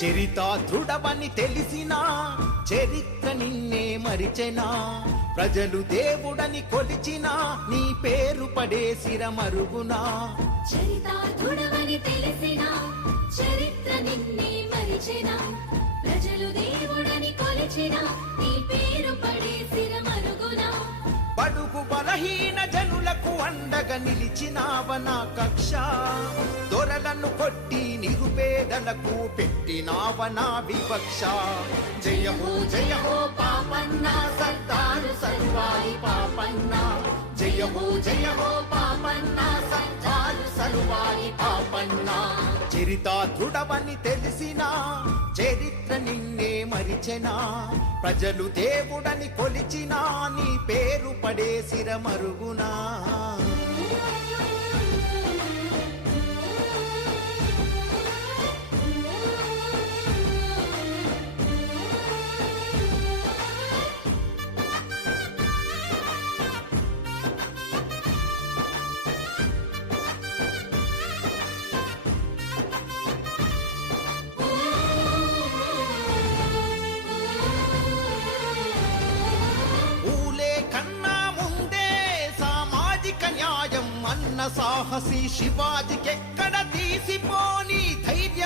చరిత దృఢమని తెలిసినా చరిత్ర నిన్నే మరిచెనా ప్రజలు దేవుడని కొలిచినా నీ పేరు పడేసిర మరుగునా చరిత దృఢమని తెలిసినా చరిత్ర నిన్నే మరిచెనా ప్రజలు దేవుడని కొలిచినా నీ పేరు పడేసిర మరుగునా బడుగు బలహీన జనులకు అండగా నిలిచినావనా కక్ష దొరలను కొట్టి నిరుపేదలకు పెట్టినావనా వివక్ష జయ హో జయ హో పాపన్న సర్దారు సర్వాయి పాపన్న జయ హో పాపన్న సర్దారు సర్వాయి పాపన్న చరిత దృఢమని తెలిసినా చరిత్ర నిన్నే మరిచెనా ప్రజలు దేవుడని కొలిచినా నీ పేరు పడేసిర మరుగునా అన్న సాహసి శివాజికెక్కడ తీసిపోని ధైర్య